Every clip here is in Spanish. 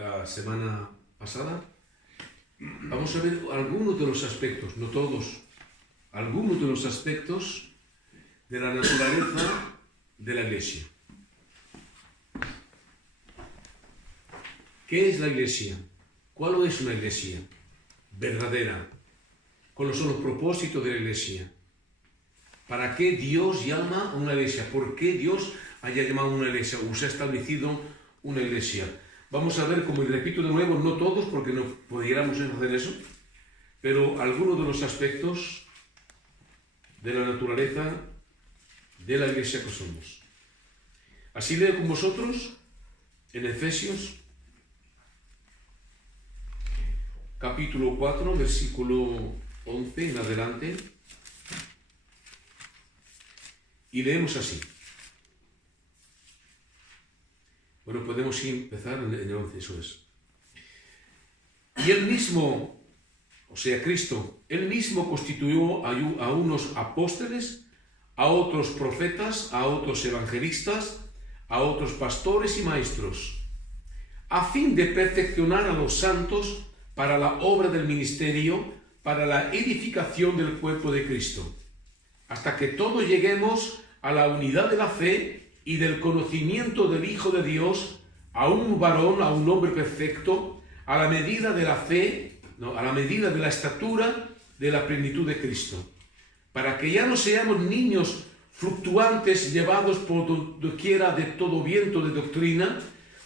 la semana pasada, vamos a ver algunos de los aspectos, no todos, algunos de los aspectos de la naturaleza de la Iglesia. ¿Qué es la Iglesia? ¿Cuál es una Iglesia verdadera? ¿Cuáles son los propósitos de la Iglesia? ¿Para qué Dios llama a una Iglesia? ¿Por qué Dios haya llamado a una Iglesia o se ha establecido una Iglesia? Vamos a ver, como repito de nuevo, no todos, porque no pudiéramos hacer eso, pero algunos de los aspectos de la naturaleza de la Iglesia que somos. Así leo con vosotros en Efesios, capítulo 4, versículo 11 en adelante, y leemos así. Bueno, podemos empezar en el 11, eso es. Y él mismo, o sea, Cristo, él mismo constituyó a unos apóstoles, a otros profetas, a otros evangelistas, a otros pastores y maestros, a fin de perfeccionar a los santos para la obra del ministerio, para la edificación del cuerpo de Cristo, hasta que todos lleguemos a la unidad de la fe y del conocimiento del Hijo de Dios, a un varón, a un hombre perfecto, a la medida de la fe, a la medida de la estatura de la plenitud de Cristo, para que ya no seamos niños fluctuantes llevados por doquiera de todo viento de doctrina,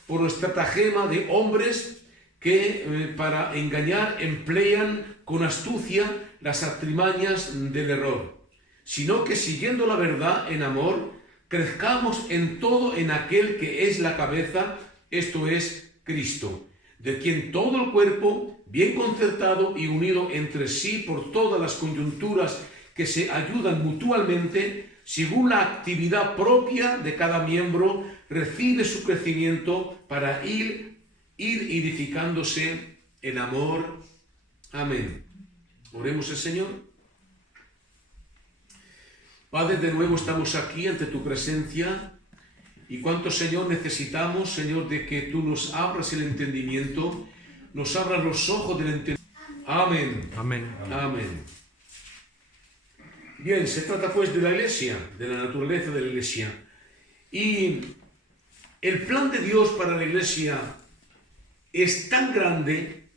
por la estratagema de hombres que para engañar emplean con astucia las artimañas del error, sino que siguiendo la verdad en amor, crezcamos en todo en aquel que es la cabeza, esto es Cristo, de quien todo el cuerpo, bien concertado y unido entre sí por todas las coyunturas que se ayudan mutuamente, según la actividad propia de cada miembro, recibe su crecimiento para ir edificándose en amor. Amén. Oremos al Señor. Padre, de nuevo estamos aquí ante tu presencia y cuánto, Señor, necesitamos, Señor, de que tú nos abras el entendimiento, nos abras los ojos del entendimiento. Amén. Amén. Amén. Bien, se trata pues de la Iglesia, de la naturaleza de la Iglesia. Y el plan de Dios para la Iglesia es tan grande,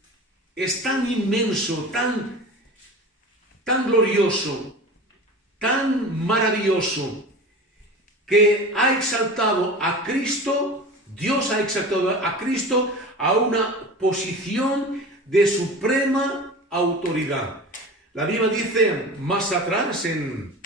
es tan inmenso, tan glorioso, tan maravilloso, que ha exaltado a Cristo, Dios ha exaltado a Cristo a una posición de suprema autoridad. La Biblia dice más atrás, en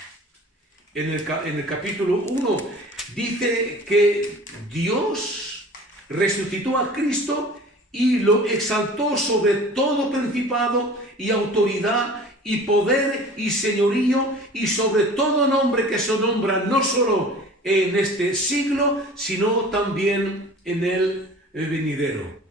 el capítulo 1, dice que Dios resucitó a Cristo y lo exaltó sobre todo principado y autoridad y poder y señorío y sobre todo nombre que se nombra no solo en este siglo, sino también en el venidero.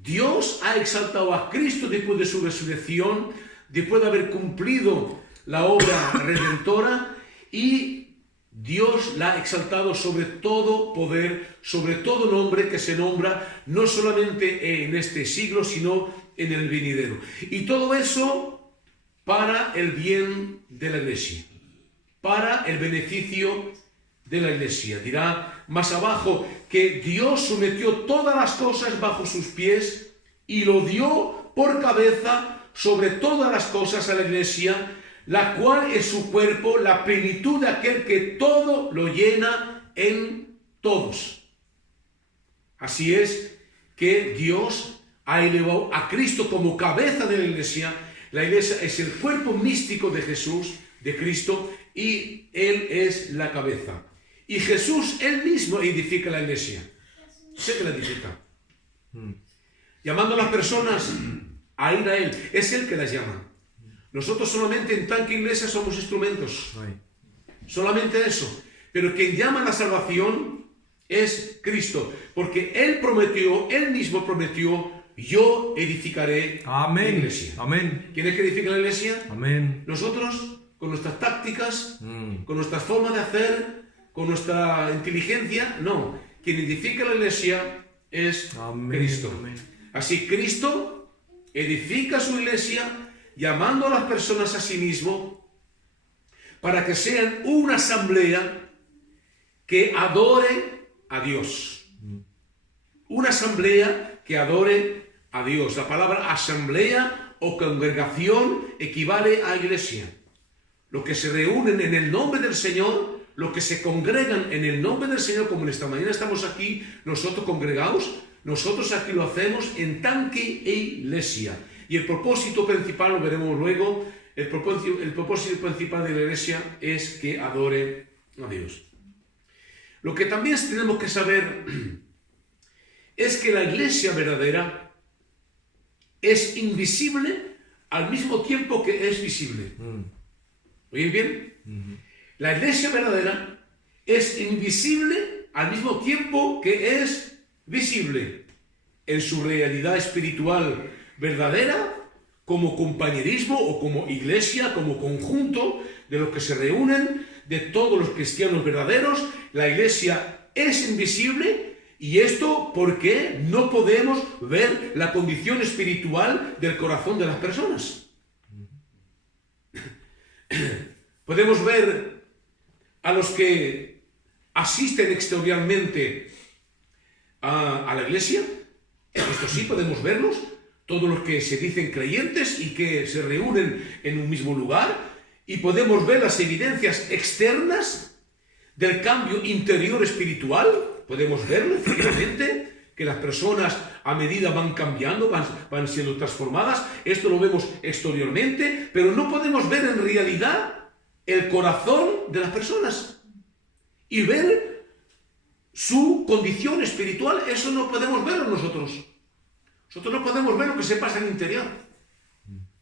Dios ha exaltado a Cristo después de su resurrección, después de haber cumplido la obra redentora, y Dios la ha exaltado sobre todo poder, sobre todo nombre que se nombra no solamente en este siglo, sino en el venidero. Y todo eso para el bien de la Iglesia, para el beneficio de la Iglesia. Dirá más abajo que Dios sometió todas las cosas bajo sus pies y lo dio por cabeza sobre todas las cosas a la Iglesia, la cual es su cuerpo, la plenitud de aquel que todo lo llena en todos. Así es que Dios ha elevado a Cristo como cabeza de la Iglesia. La Iglesia es el cuerpo místico de Jesús, de Cristo, y Él es la cabeza. Y Jesús, Él mismo edifica la Iglesia. Sé que la edifica. Llamando a las personas a ir a Él. Es Él que las llama. Nosotros solamente en Tanque Iglesia somos instrumentos. Solamente eso. Pero quien llama a la salvación es Cristo. Porque Él prometió, Él mismo prometió: yo edificaré la Iglesia. Amén. ¿Quién es que edifica la Iglesia? Amén. Nosotros, con nuestras tácticas, con nuestras formas de hacer, con nuestra inteligencia, no. Quien edifica la Iglesia es Amén. Cristo. Amén. Así Cristo edifica su iglesia llamando a las personas a sí mismo para que sean una asamblea que adore a Dios. Una asamblea que adore a Dios. La palabra asamblea o congregación equivale a iglesia. Los que se reúnen en el nombre del Señor, los que se congregan en el nombre del Señor, como en esta mañana estamos aquí, nosotros congregados, nosotros aquí lo hacemos en tanque e iglesia. Y el propósito principal, lo veremos luego, el propósito principal de la iglesia es que adore a Dios. Lo que también tenemos que saber es que la iglesia verdadera es invisible al mismo tiempo que es visible. ¿Oís bien? La iglesia verdadera es invisible al mismo tiempo que es visible en su realidad espiritual verdadera, como compañerismo o como iglesia, como conjunto de los que se reúnen, de todos los cristianos verdaderos. La iglesia es invisible, y esto porque no podemos ver la condición espiritual del corazón de las personas. Podemos ver a los que asisten exteriormente a la iglesia, esto sí podemos verlos, todos los que se dicen creyentes y que se reúnen en un mismo lugar, y podemos ver las evidencias externas del cambio interior espiritual. Podemos verlo efectivamente, que las personas a medida van cambiando, van siendo transformadas. Esto lo vemos exteriormente, pero no podemos ver en realidad el corazón de las personas y ver su condición espiritual. Eso no podemos verlo nosotros. Nosotros no podemos ver lo que se pasa en el interior.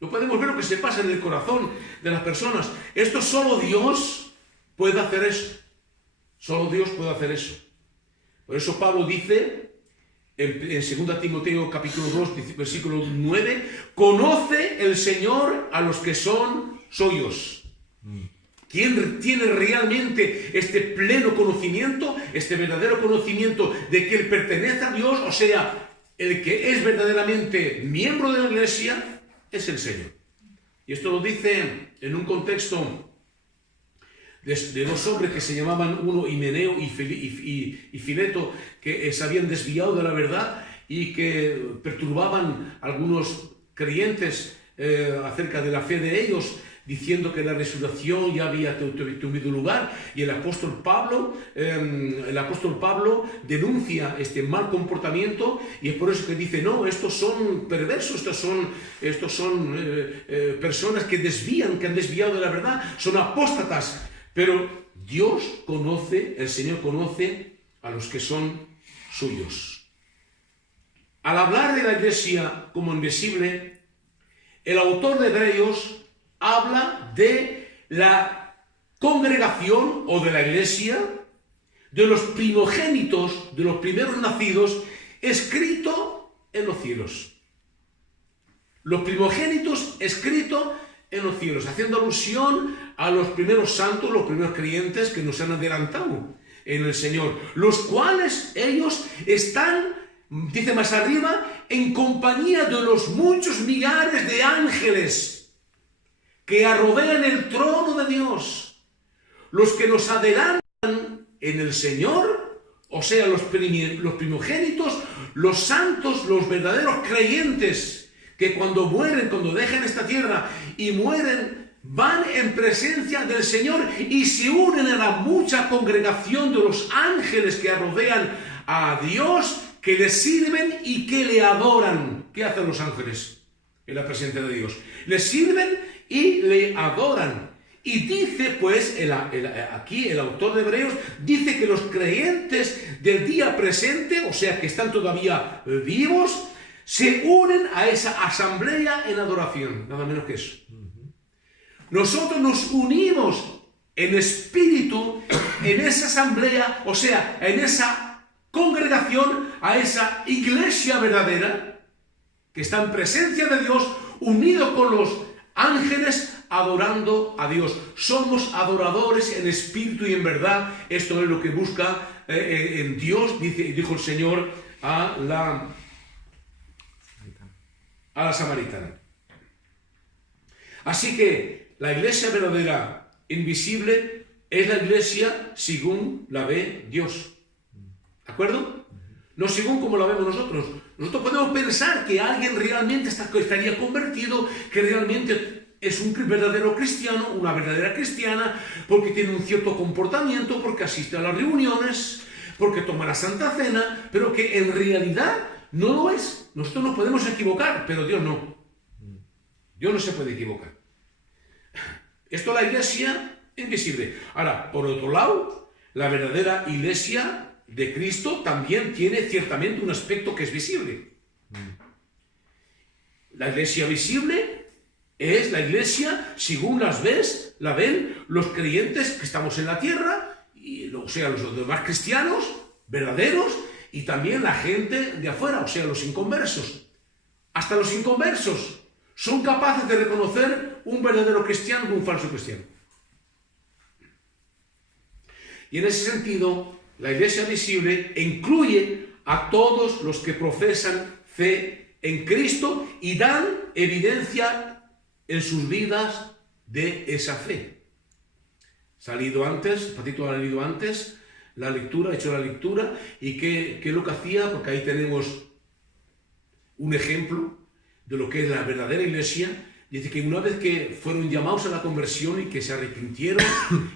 No podemos ver lo que se pasa en el corazón de las personas. Esto solo Dios puede hacer eso. Solo Dios puede hacer eso. Por eso Pablo dice en 2 Timoteo capítulo 2, versículo 9, conoce el Señor a los que son suyos. ¿Quién tiene realmente este pleno conocimiento, este verdadero conocimiento de que Él pertenece a Dios? O sea, el que es verdaderamente miembro de la iglesia es el Señor. Y esto lo dice en un contexto de dos hombres que se llamaban, uno Himeneo y Fileto, que se habían desviado de la verdad y que perturbaban a algunos creyentes acerca de la fe de ellos, diciendo que la resurrección ya había tenido lugar. Y el apóstol Pablo denuncia este mal comportamiento, y es por eso que dice, no, estos son perversos, estos son personas que han desviado de la verdad, son apóstatas. Pero Dios conoce, el Señor conoce a los que son suyos. Al hablar de la iglesia como invisible, el autor de Hebreos habla de la congregación o de la iglesia, de los primogénitos, de los primeros nacidos, escrito en los cielos. Los primogénitos escrito en los cielos, haciendo alusión a los primeros santos, los primeros creyentes que nos han adelantado en el Señor, los cuales ellos están, dice más arriba, en compañía de los muchos millares de ángeles que rodean el trono de Dios, los que nos adelantan en el Señor, o sea, los primogénitos, los santos, los verdaderos creyentes, que cuando mueren, cuando dejan esta tierra y mueren, van en presencia del Señor y se unen a la mucha congregación de los ángeles que rodean a Dios, que le sirven y que le adoran. ¿Qué hacen los ángeles en la presencia de Dios? Le sirven y le adoran. Y dice pues, aquí el autor de Hebreos, dice que los creyentes del día presente, o sea que están todavía vivos, se unen a esa asamblea en adoración, nada menos que eso. Nosotros nos unimos en espíritu en esa asamblea, o sea, en esa congregación, a esa iglesia verdadera, que está en presencia de Dios, unido con los ángeles, adorando a Dios. Somos adoradores en espíritu y en verdad. Esto es lo que busca en Dios, dijo el Señor a a la samaritana. Así que la iglesia verdadera, invisible, es la iglesia según la ve Dios. ¿De acuerdo? No según como la vemos nosotros. Nosotros podemos pensar que alguien realmente estaría convertido, que realmente es un verdadero cristiano, una verdadera cristiana, porque tiene un cierto comportamiento, porque asiste a las reuniones, porque toma la Santa Cena, pero que en realidad no lo es. Nosotros nos podemos equivocar, pero Dios no. Dios no se puede equivocar. Esto es la iglesia invisible. Ahora, por otro lado, la verdadera iglesia de Cristo también tiene ciertamente un aspecto que es visible. La iglesia visible es la iglesia según la ven los creyentes que estamos en la tierra, o sea, los demás cristianos verdaderos, y también la gente de afuera, o sea, los inconversos. Hasta los inconversos son capaces de reconocer un verdadero cristiano de un falso cristiano. Y en ese sentido, la iglesia visible incluye a todos los que profesan fe en Cristo y dan evidencia en sus vidas de esa fe. Patito ha leído antes la lectura, ha hecho la lectura, y qué es lo que hacía, porque ahí tenemos un ejemplo de lo que es la verdadera iglesia. Dice que una vez que fueron llamados a la conversión y que se arrepintieron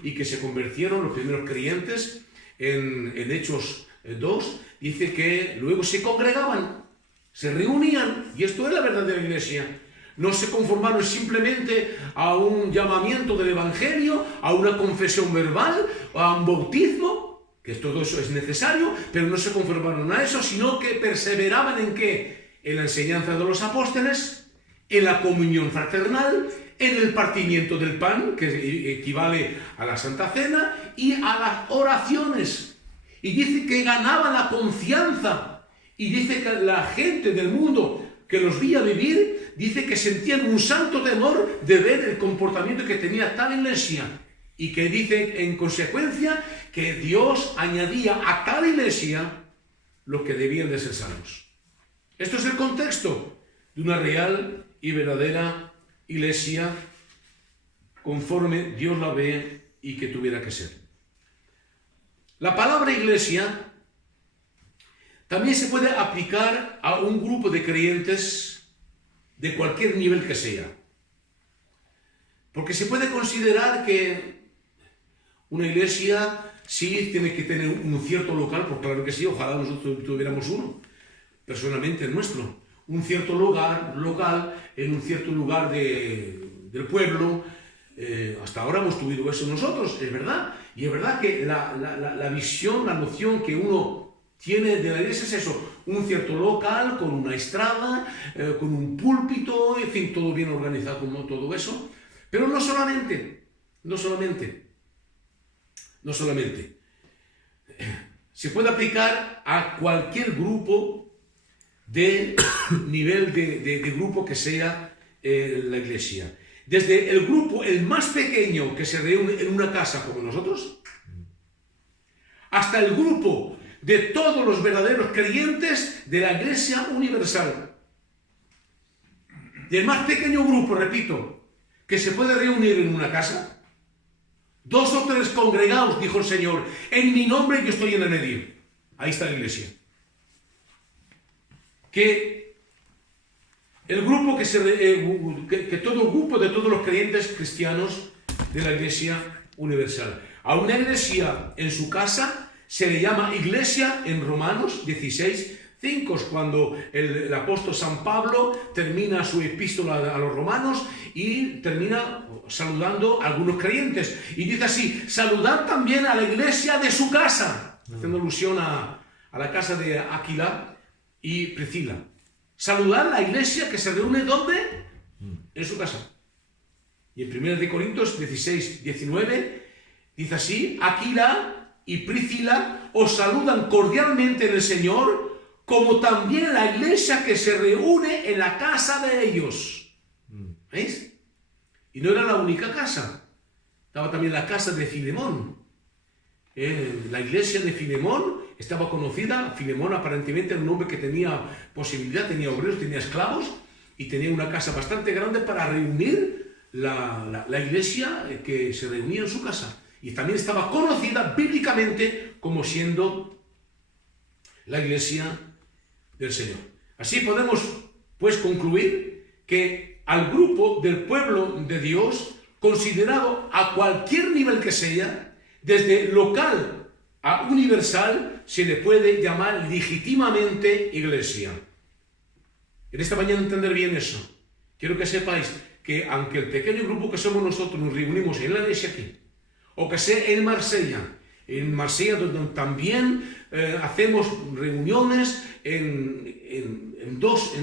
y que se convirtieron los primeros creyentes, en Hechos 2, dice que luego se congregaban, se reunían, y esto es la verdadera iglesia. No se conformaron simplemente a un llamamiento del Evangelio, a una confesión verbal, a un bautismo, que todo eso es necesario, pero no se conformaron a eso, sino que perseveraban ¿en qué? En la enseñanza de los apóstoles, en la comunión fraternal, en el partimiento del pan, que equivale a la Santa Cena, y a las oraciones. Y dice que ganaban la confianza, y dice que la gente del mundo que los veía vivir, dice que sentían un santo temor de ver el comportamiento que tenía tal iglesia, y que dice en consecuencia que Dios añadía a tal iglesia los que debían de ser salvos. Esto es el contexto de una real y verdadera iglesia conforme Dios la ve y que tuviera que ser. La palabra iglesia también se puede aplicar a un grupo de creyentes de cualquier nivel que sea. Porque se puede considerar que una iglesia sí tiene que tener un cierto local, pues claro que sí, ojalá nosotros tuviéramos uno, personalmente el nuestro. Un cierto local en un cierto lugar del pueblo. Hasta ahora hemos tenido eso nosotros, es verdad. Y es verdad que la visión, la noción que uno tiene de la iglesia es eso, un cierto local con una estrada, con un púlpito, en fin, todo bien organizado, como todo eso. Pero no solamente. Se puede aplicar a cualquier grupo de nivel de grupo que sea la iglesia. Desde el grupo, el más pequeño que se reúne en una casa como nosotros, hasta el grupo de todos los verdaderos creyentes de la iglesia universal. Del más pequeño grupo, repito, que se puede reunir en una casa, 2 o 3 congregados, dijo el Señor, en mi nombre yo estoy en el medio. Ahí está la iglesia. Que el grupo que todo el grupo de todos los creyentes cristianos de la iglesia universal. A una iglesia en su casa se le llama iglesia en Romanos 16:5, cuando el apóstol San Pablo termina su epístola a los romanos y termina saludando a algunos creyentes. Y dice así, saludad también a la iglesia de su casa, haciendo alusión a la casa de Aquila y Priscila. Saludar a la iglesia que se reúne ¿dónde? En su casa. Y en 1 Corintios 16:19 dice así, Aquila y Priscila os saludan cordialmente en el Señor, como también la iglesia que se reúne en la casa de ellos. ¿Veis? Y no era la única casa. Estaba también la casa de Filemón. La iglesia de Filemón estaba conocida. Filemón aparentemente era un hombre que tenía posibilidad, tenía obreros, tenía esclavos, y tenía una casa bastante grande para reunir la iglesia que se reunía en su casa. Y también estaba conocida bíblicamente como siendo la iglesia del Señor. Así podemos, pues, concluir que al grupo del pueblo de Dios, considerado a cualquier nivel que sea, desde local a universal, se le puede llamar legítimamente iglesia. En esta mañana entender bien eso. Quiero que sepáis que aunque el pequeño grupo que somos nosotros nos reunimos en la iglesia aquí, o que sea en Marsella donde también hacemos reuniones en dos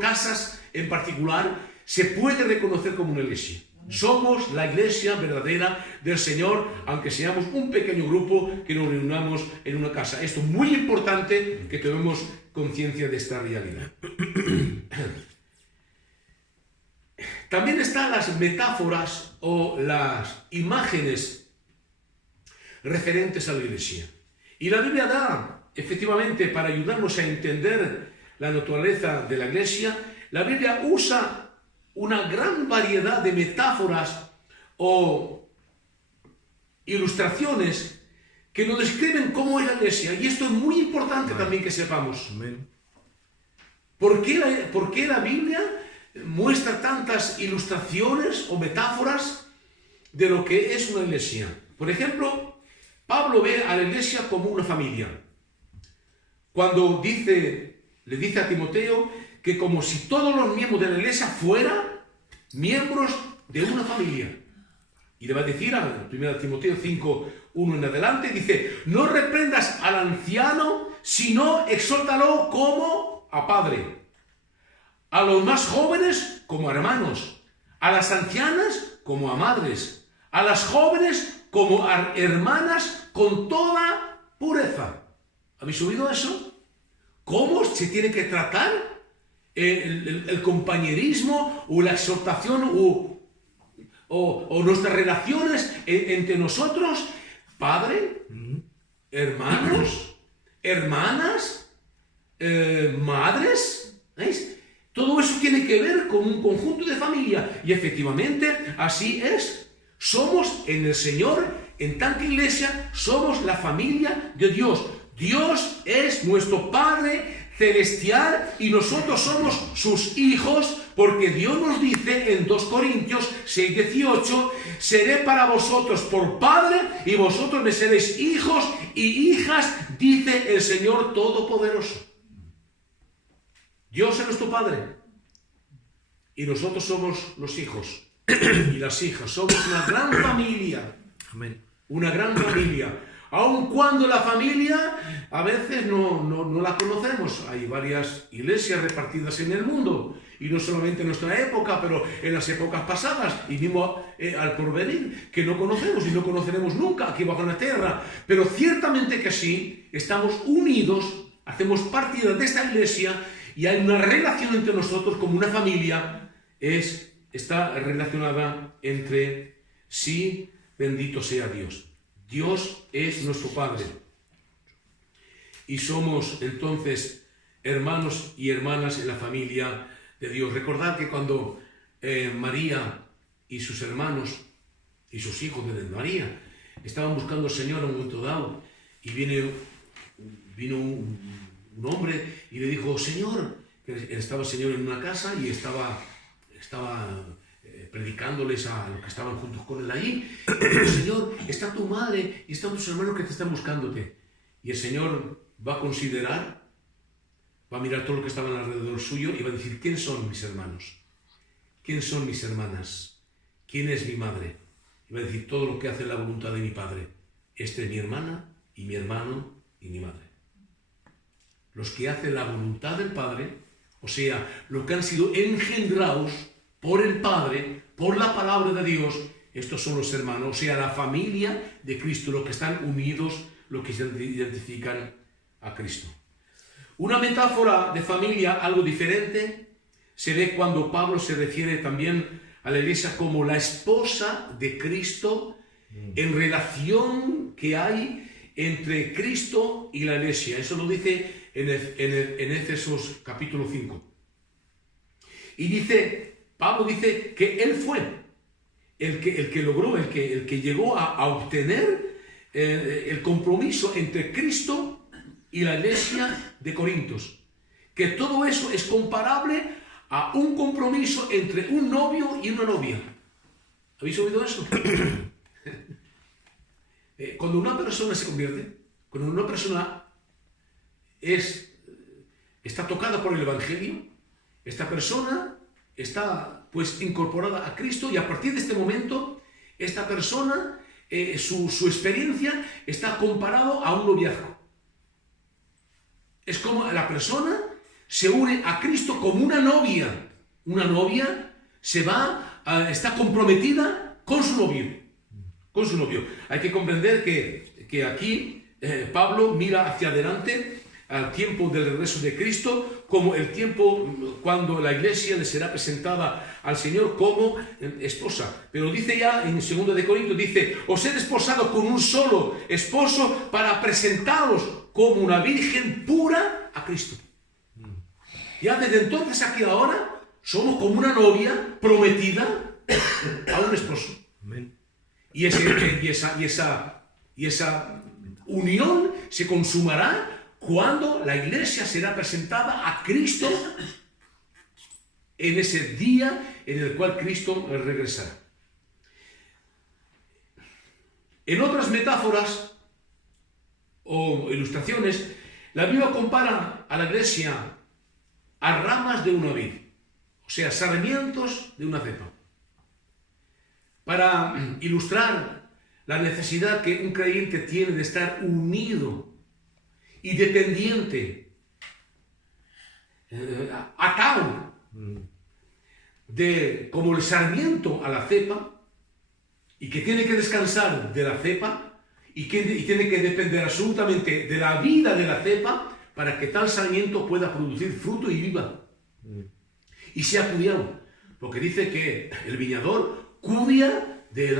casas en particular, se puede reconocer como una iglesia. Somos la iglesia verdadera del Señor, aunque seamos un pequeño grupo que nos reunamos en una casa. Esto es muy importante que tomemos conciencia de esta realidad. También están las metáforas o las imágenes referentes a la iglesia. Y la Biblia da, efectivamente, para ayudarnos a entender la naturaleza de la iglesia, la Biblia usa una gran variedad de metáforas o ilustraciones que nos describen cómo es la iglesia. Y esto es muy importante también que sepamos. ¿Por qué la Biblia muestra tantas ilustraciones o metáforas de lo que es una iglesia? Por ejemplo, Pablo ve a la iglesia como una familia. Cuando le dice a Timoteo que como si todos los miembros de la iglesia fueran miembros de una familia. Y le va a decir a 1 Timoteo 5:1 en adelante, dice, no reprendas al anciano, sino exhórtalo como a padre. A los más jóvenes como a hermanos, a las ancianas como a madres, a las jóvenes como a hermanas con toda pureza. ¿Habéis oído eso? ¿Cómo se tiene que tratar el compañerismo o la exhortación o nuestras relaciones entre nosotros? Padre, hermanos, hermanas, madres, ¿veis? Todo eso tiene que ver con un conjunto de familia. Y efectivamente, así es. Somos en el Señor, en tanta iglesia, somos la familia de Dios. Dios es nuestro Padre celestial y nosotros somos sus hijos, porque Dios nos dice en 2 Corintios 6:18, seré para vosotros por Padre y vosotros me seréis hijos y hijas, dice el Señor Todopoderoso. Dios es nuestro Padre y nosotros somos los hijos y las hijas. Somos una gran familia. Amén. Una gran familia. Aun cuando la familia a veces no la conocemos. Hay varias iglesias repartidas en el mundo. Y no solamente en nuestra época, pero en las épocas pasadas y mismo al porvenir, que no conocemos y no conoceremos nunca aquí bajo la tierra. Pero ciertamente que sí, estamos unidos, hacemos parte de esta iglesia y hay una relación entre nosotros como una familia. Está relacionada entre sí, bendito sea Dios. Dios es nuestro Padre. Y somos entonces hermanos y hermanas en la familia de Dios. Recordad que cuando María y sus hermanos y sus hijos de María estaban buscando al Señor en un momento dado, y vino un hombre y le dijo, Señor, que estaba el Señor en una casa y estaba predicándoles a los que estaban juntos con él allí. Y dijo, Señor, está tu madre y están tus hermanos que te están buscándote. Y el Señor va a considerar, va a mirar todo lo que estaba alrededor suyo y va a decir, ¿quién son mis hermanos? ¿Quién son mis hermanas? ¿Quién es mi madre? Y va a decir, todo lo que hace la voluntad de mi Padre. Esta es mi hermana y mi hermano y mi madre. Los que hacen la voluntad del Padre, o sea, los que han sido engendrados por el Padre, por la palabra de Dios, estos son los hermanos, o sea, la familia de Cristo, los que están unidos, los que se identifican a Cristo. Una metáfora de familia algo diferente se ve cuando Pablo se refiere también a la iglesia como la esposa de Cristo en relación que hay entre Cristo y la iglesia. Eso lo dice en Efesios capítulo 5. Y dice, Pablo dice que él fue el que logró, el que llegó a obtener el compromiso entre Cristo y la iglesia de Corintios. Que todo eso es comparable a un compromiso entre un novio y una novia. ¿Habéis oído eso? Cuando una persona se convierte, cuando una persona está tocada por el Evangelio, esta persona está pues incorporada a Cristo, y a partir de este momento esta persona, su experiencia está comparado a un noviazgo. Es como la persona se une a Cristo como una novia. Una novia está comprometida con su novio. Con su novio. Hay que comprender que aquí Pablo mira hacia adelante al tiempo del regreso de Cristo, como el tiempo cuando la iglesia le será presentada al Señor como esposa. Pero dice ya en 2 de Corintios, dice, os he desposado con un solo esposo para presentaros como una virgen pura a Cristo. Ya desde entonces aquí ahora somos como una novia prometida a un esposo. Amén. Y esa unión se consumará cuando la iglesia será presentada a Cristo en ese día en el cual Cristo regresará. En otras metáforas o ilustraciones, la Biblia compara a la iglesia a ramas de una vid, o sea, sarmientos de una cepa, para ilustrar la necesidad que un creyente tiene de estar unido y dependiente, atado, como el sarmiento a la cepa, y que tiene que descansar de la cepa, y tiene que depender absolutamente de la vida de la cepa para que tal sarmiento pueda producir fruto y viva. Y sea cuidado, porque dice que el viñador cuida de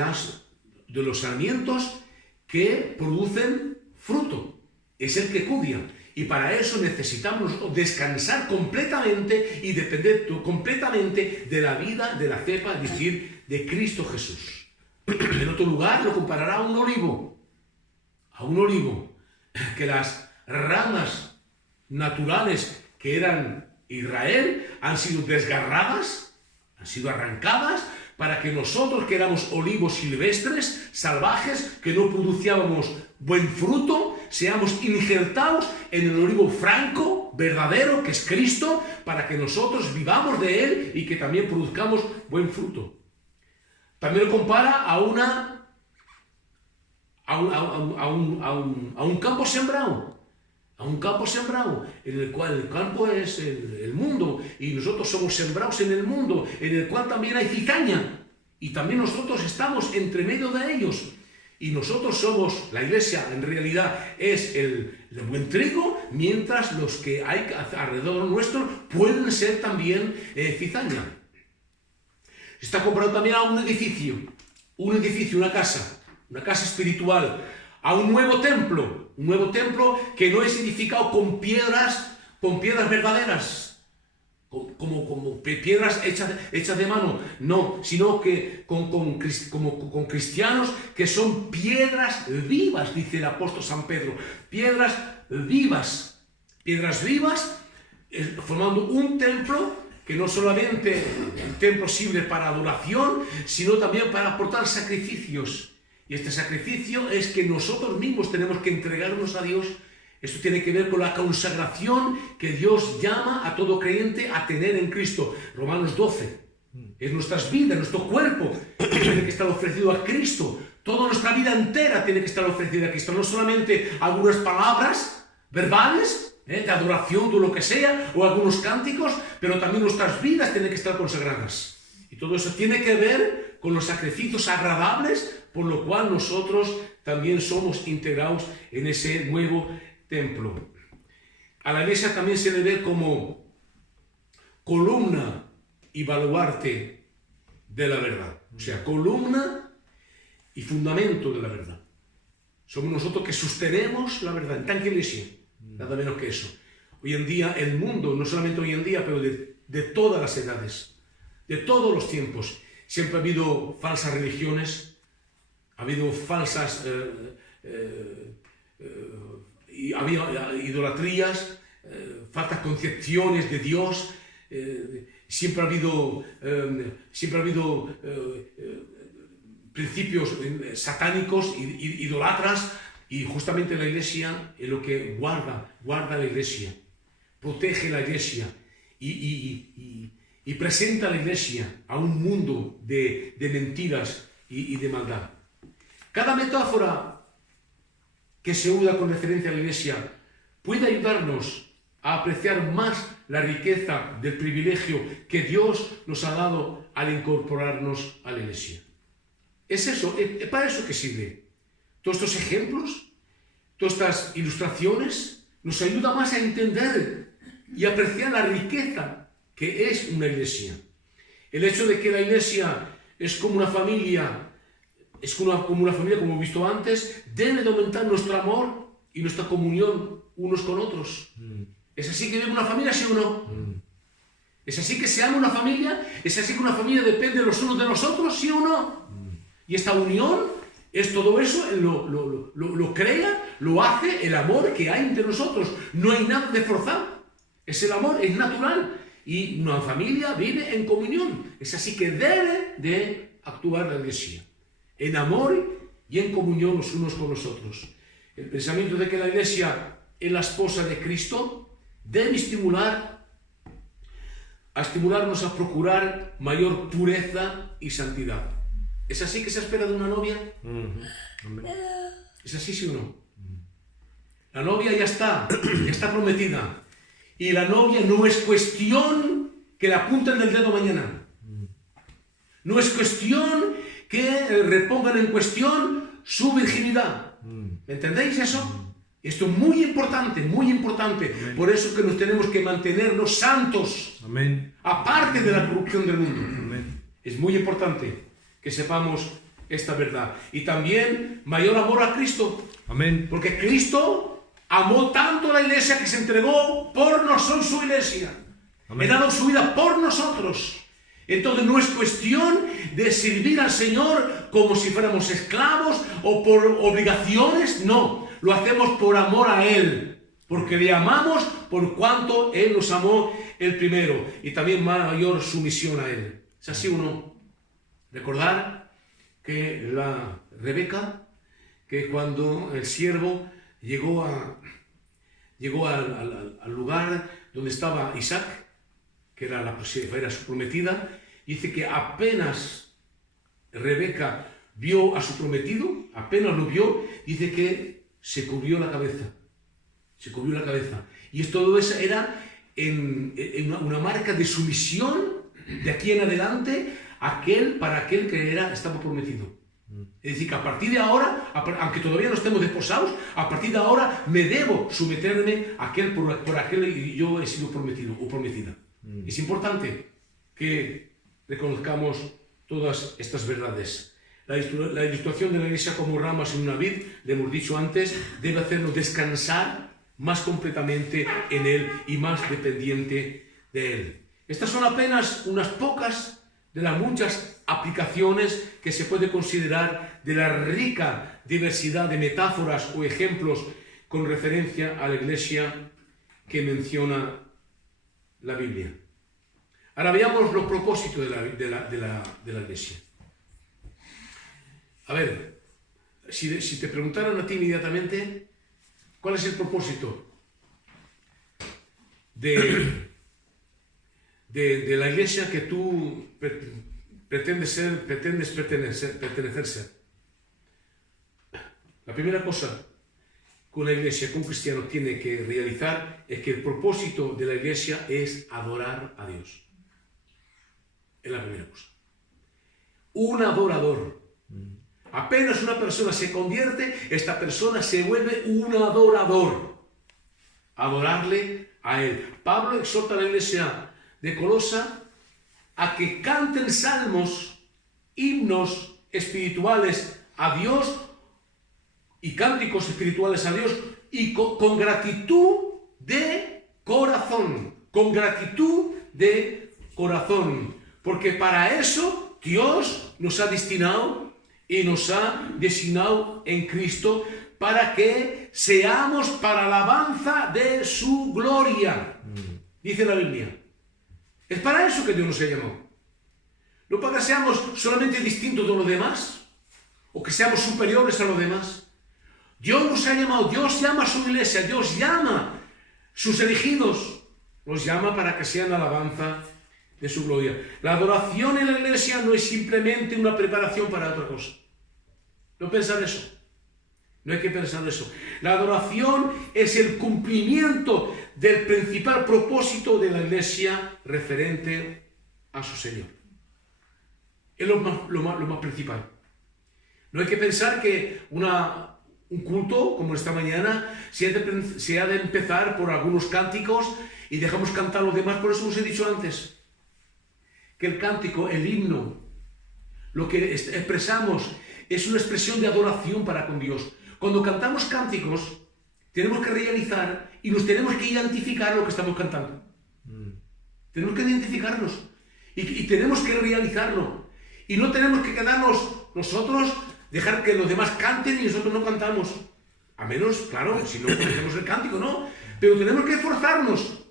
los sarmientos que producen fruto. Es el que cuida. Y para eso necesitamos descansar completamente y depender completamente de la vida de la cepa, es decir, de Cristo Jesús. En otro lugar lo comparará a un olivo. A un olivo. Que las ramas naturales que eran Israel han sido desgarradas, han sido arrancadas, para que nosotros, que éramos olivos silvestres, salvajes, que no producíamos buen fruto, seamos injertados en el olivo franco, verdadero, que es Cristo, para que nosotros vivamos de Él y que también produzcamos buen fruto. También lo compara a un campo sembrado. A un campo sembrado, en el cual el campo es el mundo, y nosotros somos sembrados en el mundo, en el cual también hay cizaña, y también nosotros estamos entre medio de ellos, y nosotros somos, la iglesia en realidad es el buen trigo, mientras los que hay alrededor nuestro pueden ser también cizaña. Está comparado también a un edificio, una casa espiritual, a un nuevo templo que no es edificado con piedras verdaderas, como piedras hechas de mano, no, sino que con cristianos que son piedras vivas, dice el apóstol San Pedro, piedras vivas, formando un templo que no solamente un templo sirve para adoración, sino también para aportar sacrificios. Y este sacrificio es que nosotros mismos tenemos que entregarnos a Dios. Esto tiene que ver con la consagración que Dios llama a todo creyente a tener en Cristo. Romanos 12. Es nuestras vidas, nuestro cuerpo, que tiene que estar ofrecido a Cristo. Toda nuestra vida entera tiene que estar ofrecida a Cristo. No solamente algunas palabras verbales, de adoración, o lo que sea, o algunos cánticos, pero también nuestras vidas tienen que estar consagradas. Y todo eso tiene que ver con los sacrificios agradables, por lo cual nosotros también somos integrados en ese nuevo templo. A la iglesia también se le ve como columna y baluarte de la verdad. O sea, columna y fundamento de la verdad. Somos nosotros que sostenemos la verdad. En tanta iglesia, nada menos que eso. Hoy en día el mundo, no solamente hoy en día, pero de todas las edades, de todos los tiempos. Siempre ha habido falsas religiones, ha habido falsas había idolatrías, falsas concepciones de Dios, siempre ha habido principios satánicos, idolatras, y justamente la Iglesia es lo que guarda la Iglesia, protege la Iglesia y presenta a la Iglesia a un mundo de mentiras y de maldad. Cada metáfora que se usa con referencia a la Iglesia puede ayudarnos a apreciar más la riqueza del privilegio que Dios nos ha dado al incorporarnos a la Iglesia. Es eso, es para eso que sirve. Todos estos ejemplos, todas estas ilustraciones nos ayudan más a entender y apreciar la riqueza que es una Iglesia. El hecho de que la Iglesia es como una familia, como hemos visto antes, debe de aumentar nuestro amor y nuestra comunión unos con otros. ¿Es así que vive una familia, sí o no? ¿Es así que se ama una familia? ¿Es así que una familia depende los unos de los otros, sí o no? Y esta unión es todo eso, lo crea, lo hace el amor que hay entre nosotros. No hay nada de forzar. Es el amor, es natural. Y una familia vive en comunión. Es así que debe de actuar la Iglesia, en amor y en comunión los unos con los otros. El pensamiento de que la Iglesia es la esposa de Cristo debe estimularnos a procurar mayor pureza y santidad. ¿Es así que se espera de una novia? ¿Es así, sí o no? La novia ya está prometida. Y la novia no es cuestión que la apunten del dedo mañana. No es cuestión que repongan en cuestión su virginidad. ¿Me entendéis eso? Esto es muy importante, muy importante. Amén. Por eso que nos tenemos que mantenernos santos. Amén. Aparte de la corrupción del mundo. Amén. Es muy importante que sepamos esta verdad. Y también mayor amor a Cristo. Amén. Porque Cristo amó tanto a la Iglesia que se entregó por nosotros, su Iglesia. Amén. Ha dado su vida por nosotros. Entonces no es cuestión de servir al Señor como si fuéramos esclavos o por obligaciones, no. Lo hacemos por amor a Él, porque le amamos por cuanto Él nos amó el primero, y también mayor sumisión a Él. ¿Es así o no? Recordar que la Rebeca, que cuando el siervo llegó al lugar donde estaba Isaac, que era su prometida, dice que apenas Rebeca vio a su prometido, apenas lo vio, dice que se cubrió la cabeza. Se cubrió la cabeza. Y todo eso era una marca de sumisión de aquí en adelante para aquel que estaba prometido. Es decir, que a partir de ahora, aunque todavía no estemos desposados, a partir de ahora me debo someterme a aquel por aquel yo he sido prometido o prometida. Es importante que reconozcamos todas estas verdades. La ilustración de la Iglesia como ramas en una vid, le hemos dicho antes, debe hacernos descansar más completamente en Él y más dependiente de Él. Estas son apenas unas pocas de las muchas aplicaciones que se puede considerar de la rica diversidad de metáforas o ejemplos con referencia a la Iglesia que menciona la Biblia. Ahora veamos los propósitos de la Iglesia. A ver, si te preguntaran a ti inmediatamente, ¿cuál es el propósito de la Iglesia que tú pretendes pertenecer ser? La primera cosa que una Iglesia, que un cristiano tiene que realizar es que el propósito de la Iglesia es adorar a Dios. Es la primera cosa. Un adorador. Apenas una persona se convierte, esta persona se vuelve un adorador. Adorarle a Él. Pablo exhorta a la Iglesia de Colosa a que canten salmos, himnos espirituales a Dios y cánticos espirituales a Dios y con gratitud de corazón. Con gratitud de corazón. Porque para eso Dios nos ha destinado y nos ha designado en Cristo para que seamos para alabanza de su gloria. Dice la Biblia. Es para eso que Dios nos ha llamado. No para que seamos solamente distintos de los demás o que seamos superiores a los demás. Dios nos ha llamado, Dios llama a su iglesia, Dios llama a sus elegidos, los llama para que sean alabanza de su gloria. La adoración en la iglesia no es simplemente una preparación para otra cosa. No pensar eso. No hay que pensar eso. La adoración es el cumplimiento del principal propósito de la iglesia referente a su Señor. Es lo más principal. No hay que pensar que un culto como esta mañana se ha de empezar por algunos cánticos y dejamos cantar a los demás. Por eso os he dicho antes que el cántico, el himno, lo que expresamos es una expresión de adoración para con Dios. Cuando cantamos cánticos tenemos que realizar y nos tenemos que identificar lo que estamos cantando. Tenemos que identificarnos y tenemos que realizarlo. Y no tenemos que quedarnos nosotros, dejar que los demás canten y nosotros no cantamos. A menos, claro, si no conocemos el cántico, ¿no? Pero tenemos que esforzarnos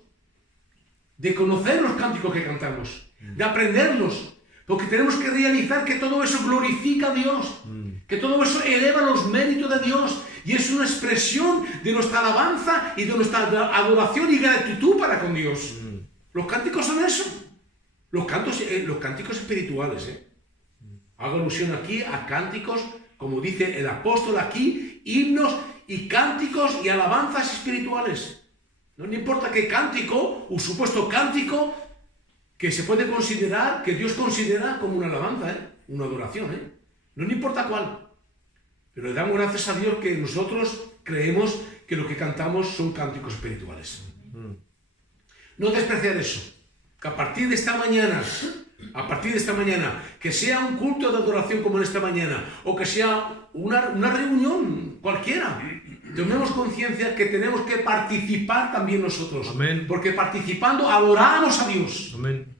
de conocer los cánticos que cantamos, de aprenderlos, porque tenemos que realizar que todo eso glorifica a Dios, que todo eso eleva los méritos de Dios y es una expresión de nuestra alabanza y de nuestra adoración y gratitud para con Dios. Los cánticos son eso. Los cánticos espirituales, Hago alusión aquí a cánticos, como dice el apóstol aquí, himnos y cánticos y alabanzas espirituales. No importa qué cántico, un supuesto cántico, que se puede considerar, que Dios considera como una alabanza, una adoración, No importa cuál. Pero le damos gracias a Dios que nosotros creemos que lo que cantamos son cánticos espirituales. No despreciar eso. Que a partir de esta mañana, que sea un culto de adoración como en esta mañana, o que sea una reunión cualquiera, tomemos conciencia que tenemos que participar también nosotros. Amén. Porque participando adoramos a Dios. Amén.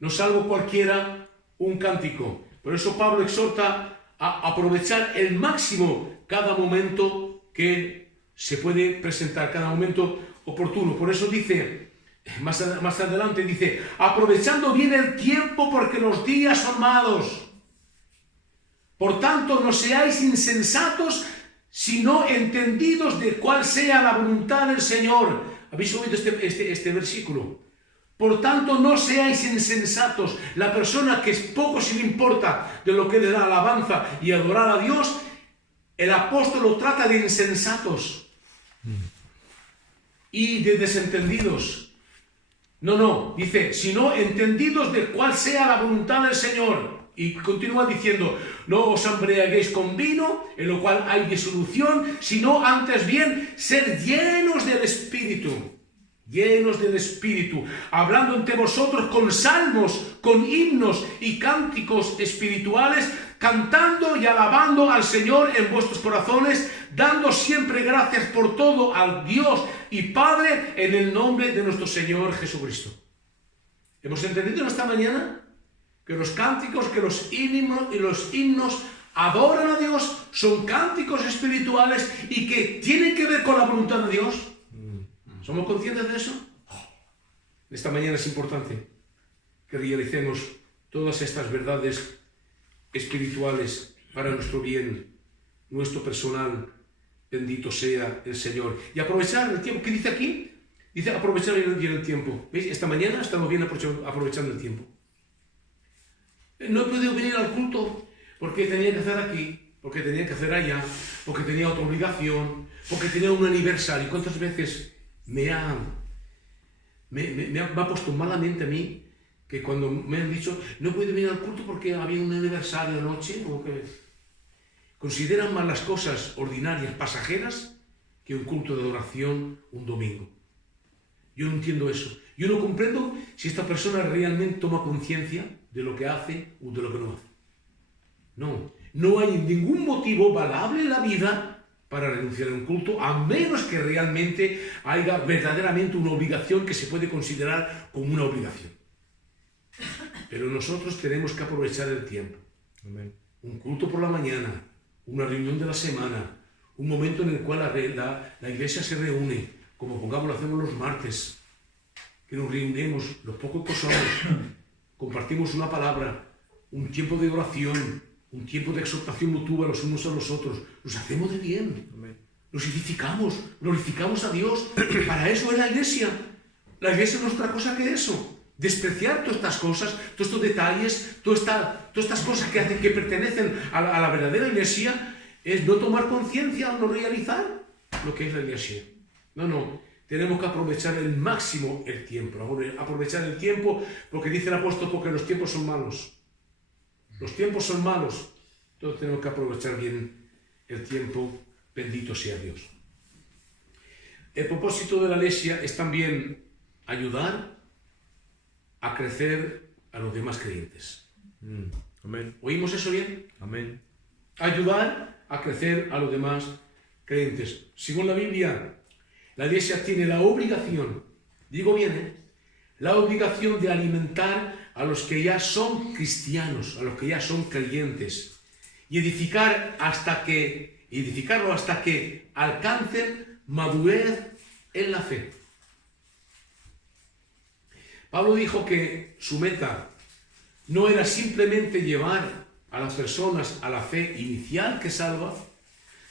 No es algo cualquiera un cántico. Por eso Pablo exhorta a aprovechar el máximo cada momento que se puede presentar, cada momento oportuno. Por eso dice... Más adelante dice, aprovechando bien el tiempo porque los días son malos. Por tanto, no seáis insensatos, sino entendidos de cuál sea la voluntad del Señor. ¿Habéis oído este versículo? Por tanto, no seáis insensatos. La persona que poco se le importa de lo que es la alabanza y adorar a Dios, el apóstol lo trata de insensatos y de desentendidos. No, dice, sino entendidos de cuál sea la voluntad del Señor. Y continúa diciendo, no os embriaguéis con vino, en lo cual hay disolución, sino antes bien, ser llenos del Espíritu, hablando entre vosotros con salmos, con himnos y cánticos espirituales, cantando y alabando al Señor en vuestros corazones, dando siempre gracias por todo al Dios y Padre en el nombre de nuestro Señor Jesucristo. ¿Hemos entendido esta mañana que los cánticos, que los himnos adoran a Dios, son cánticos espirituales y que tienen que ver con la voluntad de Dios? ¿Somos conscientes de eso? Esta mañana es importante que realicemos todas estas verdades espirituales para nuestro bien, nuestro personal. Bendito sea el Señor. Y aprovechar el tiempo. ¿Qué dice aquí? Dice aprovechar bien el tiempo. ¿Veis? Esta mañana estamos bien aprovechando el tiempo. No he podido venir al culto porque tenía que hacer aquí, porque tenía que hacer allá, porque tenía otra obligación, porque tenía un aniversario. ¿Cuántas veces me ha puesto malamente a mí que cuando me han dicho no he podido venir al culto porque había un aniversario anoche? ¿O qué? Consideran más las cosas ordinarias, pasajeras, que un culto de adoración un domingo. Yo no entiendo eso. Yo no comprendo si esta persona realmente toma conciencia de lo que hace o de lo que no hace. No hay ningún motivo valable en la vida para renunciar a un culto, a menos que realmente haya verdaderamente una obligación que se puede considerar como una obligación. Pero nosotros tenemos que aprovechar el tiempo. Amén. Un culto por la mañana, una reunión de la semana, un momento en el cual la iglesia se reúne, como pongamos lo hacemos los martes, que nos reunimos, los pocos que somos, compartimos una palabra, un tiempo de oración, un tiempo de exhortación mutua los unos a los otros. Nos hacemos de bien. Amén. Nos edificamos, glorificamos a Dios. Para eso es la iglesia. La iglesia no es otra cosa que eso. Despreciar todas estas cosas, todos estos detalles, todas estas cosas que hacen que pertenecen a la verdadera iglesia, es no tomar conciencia o no realizar lo que es la iglesia. No. Tenemos que aprovechar el máximo el tiempo. Aprovechar el tiempo, porque dice el apóstol, porque los tiempos son malos. Los tiempos son malos. Entonces tenemos que aprovechar bien el tiempo. Bendito sea Dios. El propósito de la iglesia es también ayudar a crecer a los demás creyentes. Amén. ¿Oímos eso bien? Amén. Ayudar a crecer a los demás creyentes. Según la Biblia, la iglesia tiene la obligación, digo bien, la obligación de alimentar a los que ya son cristianos, a los que ya son creyentes, y edificarlo hasta que alcancen madurez en la fe. Pablo dijo que su meta no era simplemente llevar a las personas a la fe inicial que salva,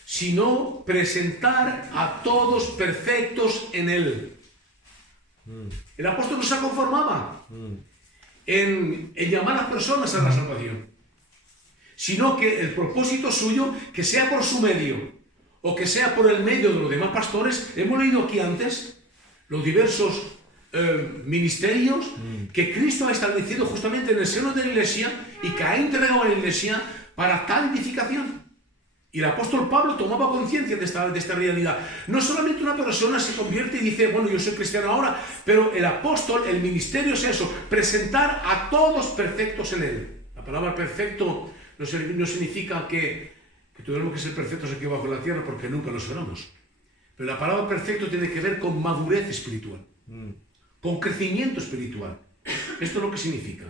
sino presentar a todos perfectos en él. El apóstol no se conformaba en llamar a las personas a la salvación, sino que el propósito suyo, que sea por su medio o que sea por el medio de los demás pastores, hemos leído aquí antes los diversos ministerios que Cristo ha establecido justamente en el seno de la iglesia y que ha entregado a la iglesia para tal edificación. Y el apóstol Pablo tomaba conciencia de esta realidad. No solamente una persona se convierte y dice, bueno, yo soy cristiano ahora, pero el apóstol, el ministerio es eso, presentar a todos perfectos en él. La palabra perfecto no significa que tuviéramos que ser perfectos aquí bajo la tierra, porque nunca lo seremos. Pero la palabra perfecto tiene que ver con madurez espiritual, con crecimiento espiritual. Esto es lo que significa.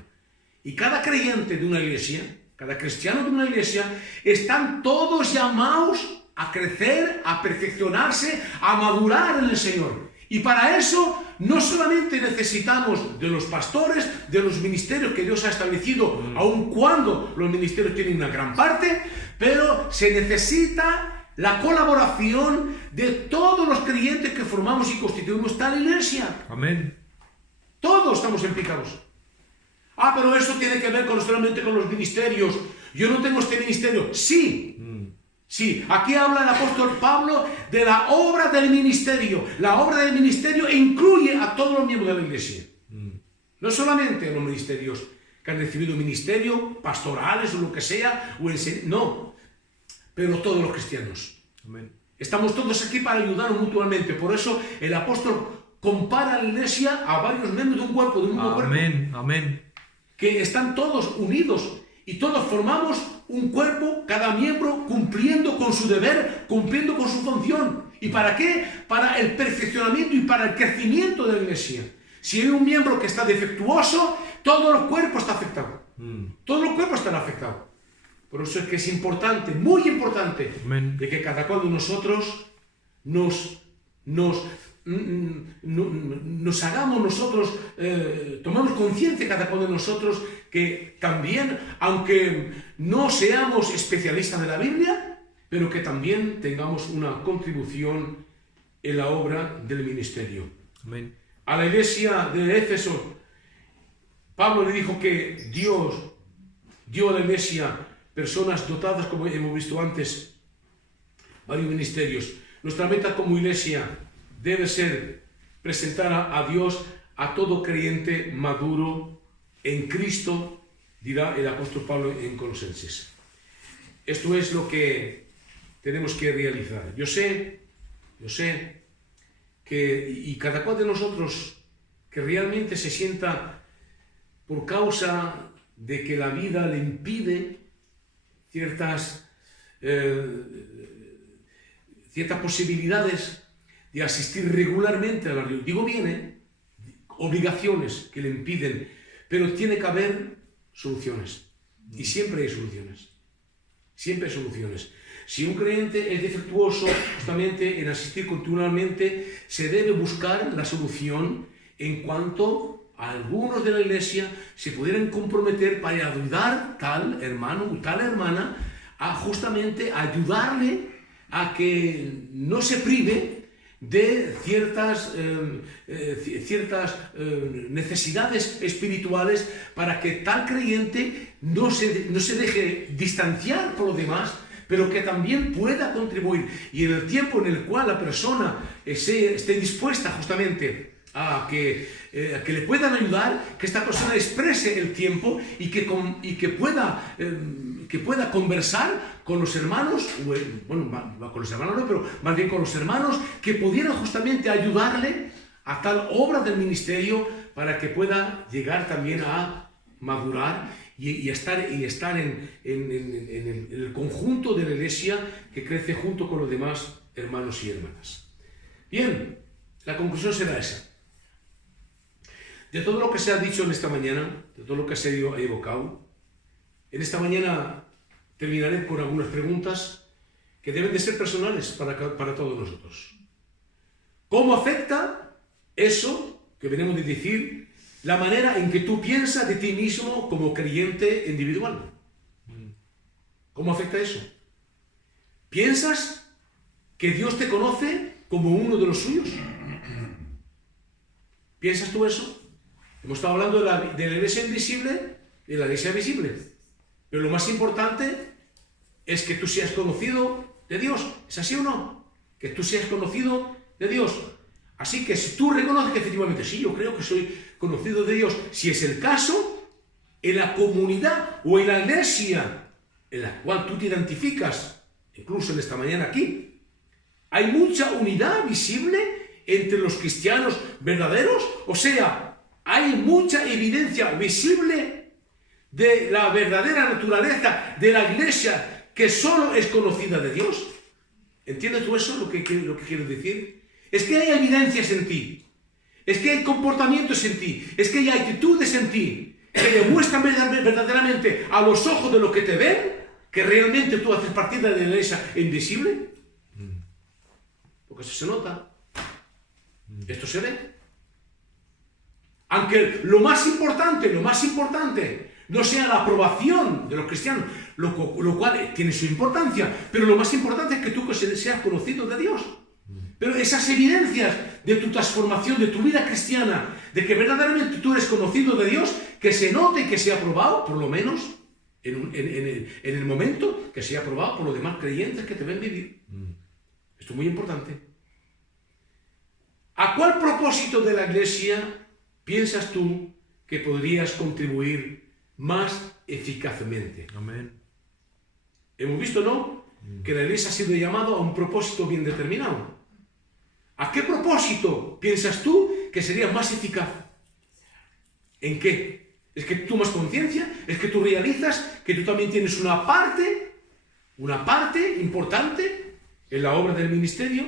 Y cada creyente de una iglesia, cada cristiano de una iglesia, están todos llamados a crecer, a perfeccionarse, a madurar en el Señor. Y para eso no solamente necesitamos de los pastores, de los ministerios que Dios ha establecido, aun cuando los ministerios tienen una gran parte, pero se necesita la colaboración de todos los creyentes que formamos y constituimos tal iglesia. Amén. Todos estamos implicados. Pero eso tiene que ver solamente con los ministerios. Yo no tengo este ministerio. Sí. Sí, aquí habla el apóstol Pablo de la obra del ministerio. La obra del ministerio incluye a todos los miembros de la iglesia. No solamente a los ministerios que han recibido ministerio, pastorales o lo que sea, no, pero todos los cristianos. Amén. Estamos todos aquí para ayudarnos mutuamente. Por eso el apóstol compara a la iglesia a varios miembros de un cuerpo, de un mismo cuerpo. Amén. Amén. Que están todos unidos y todos formamos un cuerpo, cada miembro cumpliendo con su deber, cumpliendo con su función. ¿Y para qué? Para el perfeccionamiento y para el crecimiento de la iglesia. Si hay un miembro que está defectuoso, todo el cuerpo está afectado. Todos los cuerpos están afectados. Por eso es que es importante, muy importante, Amén, de que cada cual de nosotros nos hagamos nosotros, tomamos conciencia cada uno de nosotros que también, aunque no seamos especialistas de la Biblia, pero que también tengamos una contribución en la obra del ministerio. amén, A la iglesia de Éfeso, Pablo le dijo que Dios dio a la iglesia personas dotadas, como hemos visto antes, varios ministerios. Nuestra meta como iglesia debe ser presentar a Dios a todo creyente maduro en Cristo, dirá el apóstol Pablo en Colosenses. Esto es lo que tenemos que realizar. Yo sé que, y cada cual de nosotros que realmente se sienta por causa de que la vida le impide ciertas ciertas posibilidades de asistir regularmente a la reunión. Digo bien, obligaciones que le impiden, pero tiene que haber soluciones. Y siempre hay soluciones. Siempre hay soluciones. Si un creyente es defectuoso justamente en asistir continuamente, se debe buscar la solución en cuanto a algunos de la iglesia se pudieran comprometer para ayudar tal hermano o tal hermana a justamente ayudarle a que no se prive de ciertas necesidades espirituales, para que tal creyente no se deje distanciar por los demás, pero que también pueda contribuir. Y en el tiempo en el cual la persona esté dispuesta justamente a que le puedan ayudar, que esta persona exprese el tiempo y que pueda conversar con los hermanos, bueno, con los hermanos no, pero más bien con los hermanos que pudieran justamente ayudarle a tal obra del ministerio, para que pueda llegar también a madurar y estar en el conjunto de la iglesia que crece junto con los demás hermanos y hermanas. Bien, la conclusión será esa. De todo lo que se ha dicho en esta mañana, de todo lo que se ha evocado, en esta mañana terminaré con algunas preguntas que deben de ser personales para todos nosotros. ¿Cómo afecta eso que venimos de decir la manera en que tú piensas de ti mismo como creyente individual? ¿Cómo afecta eso? ¿Piensas que Dios te conoce como uno de los suyos? ¿Piensas tú eso? Hemos estado hablando de la iglesia invisible y de la iglesia visible. Pero lo más importante es que tú seas conocido de Dios. ¿Es así o no? Que tú seas conocido de Dios. Así que si tú reconoces que efectivamente, sí, yo creo que soy conocido de Dios, si es el caso, en la comunidad o en la iglesia en la cual tú te identificas, incluso en esta mañana aquí, hay mucha unidad visible entre los cristianos verdaderos. O sea, hay mucha evidencia visible de la verdadera naturaleza de la iglesia, que solo es conocida de Dios. ¿Entiendes tú eso, lo que quiero decir? Es que hay evidencias en ti, es que hay comportamientos en ti, es que hay actitudes en ti que demuestran verdaderamente a los ojos de los que te ven que realmente tú haces parte de la iglesia invisible. Porque eso se nota, esto se ve. Aunque lo más importante no sea la aprobación de los cristianos, lo cual tiene su importancia, pero lo más importante es que tú seas conocido de Dios. Pero esas evidencias de tu transformación, de tu vida cristiana, de que verdaderamente tú eres conocido de Dios, que se note y que sea aprobado, por lo menos en el momento, que sea aprobado por los demás creyentes que te ven vivir. Esto es muy importante. ¿A cuál propósito de la iglesia piensas tú que podrías contribuir más eficazmente? Amén. Hemos visto, ¿no?, que la iglesia ha sido llamada a un propósito bien determinado. ¿A qué propósito piensas tú que sería más eficaz? ¿En qué? ¿Es que tú tomas conciencia? ¿Es que tú realizas que tú también tienes una parte importante en la obra del ministerio?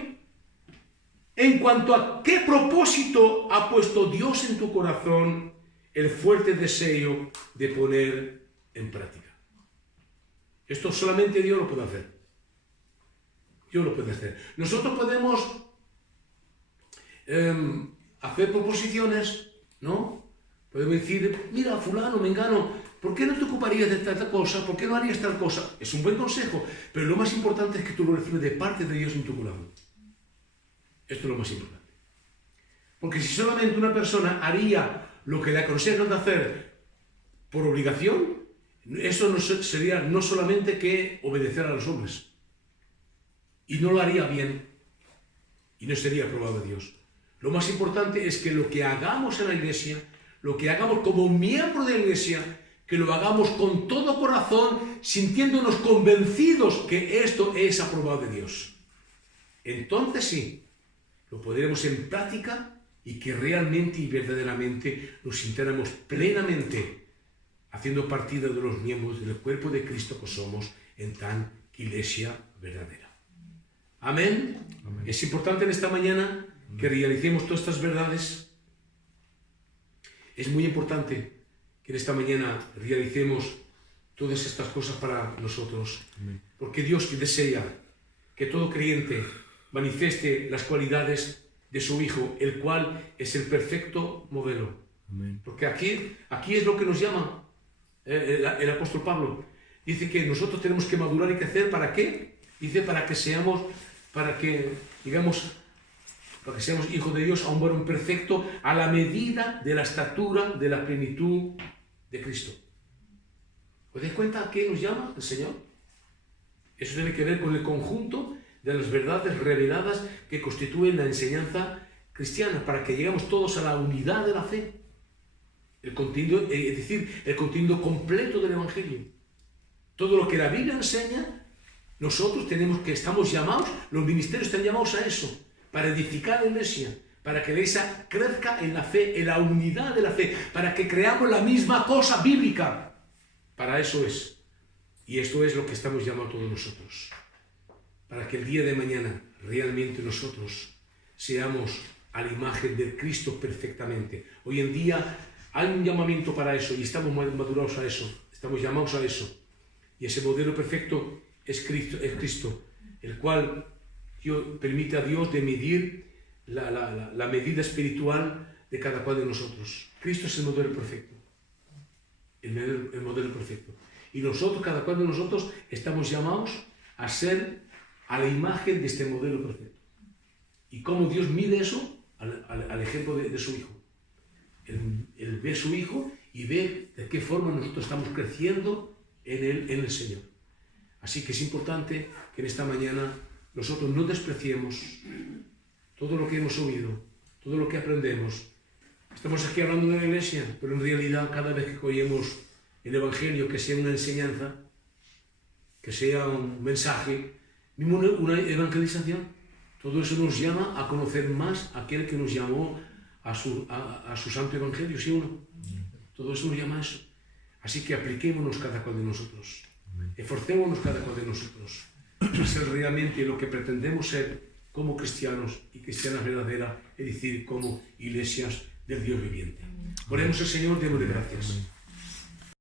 En cuanto a qué propósito ha puesto Dios en tu corazón el fuerte deseo de poner en práctica. Esto solamente Dios lo puede hacer. Dios lo puede hacer. Nosotros podemos hacer proposiciones, ¿no? Podemos decir, mira, fulano, mengano, ¿por qué no te ocuparías de tal cosa? ¿Por qué no harías tal cosa? Es un buen consejo, pero lo más importante es que tú lo recibes de parte de Dios en tu corazón. Esto es lo más importante. Porque si solamente una persona haría lo que le aconsejan de hacer por obligación, eso no sería no solamente que obedecer a los hombres, y no lo haría bien, y no sería aprobado de Dios. Lo más importante es que lo que hagamos en la iglesia, lo que hagamos como miembro de la iglesia, que lo hagamos con todo corazón, sintiéndonos convencidos que esto es aprobado de Dios. Entonces sí, lo pondremos en práctica y que realmente y verdaderamente nos sintiéramos plenamente haciendo partida de los miembros del cuerpo de Cristo que somos en tan iglesia verdadera. Amén. Amén. Es importante en esta mañana que realicemos todas estas verdades. Es muy importante que en esta mañana realicemos todas estas cosas para nosotros. Amén. Porque Dios desea que todo creyente manifieste las cualidades de su Hijo, el cual es el perfecto modelo. Amén. Porque aquí es lo que nos llama el apóstol Pablo. Dice que nosotros tenemos que madurar y crecer. ¿Para qué? Dice para que seamos hijos de Dios a un varón perfecto, a la medida de la estatura de la plenitud de Cristo. ¿Os dais cuenta a qué nos llama el Señor? Eso tiene que ver con el conjunto de las verdades reveladas que constituyen la enseñanza cristiana, para que lleguemos todos a la unidad de la fe. El contenido, es decir, el contenido completo del Evangelio. Todo lo que la Biblia enseña, nosotros estamos llamados, los ministerios están llamados a eso, para edificar la iglesia, para que la iglesia crezca en la fe, en la unidad de la fe, para que creamos la misma cosa bíblica. Para eso es. Y esto es lo que estamos llamados todos nosotros. Para que el día de mañana realmente nosotros seamos a la imagen de Cristo perfectamente. Hoy en día hay un llamamiento para eso y estamos madurados a eso. Estamos llamados a eso. Y ese modelo perfecto es Cristo, el cual permite a Dios de medir la medida espiritual de cada cual de nosotros. Cristo es el modelo perfecto. El modelo perfecto. Y nosotros, cada cual de nosotros, estamos llamados a ser a la imagen de este modelo perfecto. ¿Y cómo Dios mide eso? Al ejemplo de su Hijo. Él ve a su Hijo y ve de qué forma nosotros estamos creciendo en el Señor. Así que es importante que en esta mañana nosotros no despreciemos todo lo que hemos oído, todo lo que aprendemos. Estamos aquí hablando de la iglesia, pero en realidad cada vez que oímos el Evangelio, que sea una enseñanza, que sea un mensaje, mismo una evangelización, todo eso nos llama a conocer más a aquel que nos llamó a su santo Evangelio, ¿sí o no? Todo eso nos llama a eso. Así que apliquémonos cada cual de nosotros, esforcémonos cada cual de nosotros, a ser realmente lo que pretendemos ser como cristianos y cristianas verdaderas, es decir, como iglesias del Dios viviente. Oremos al Señor, démosle gracias.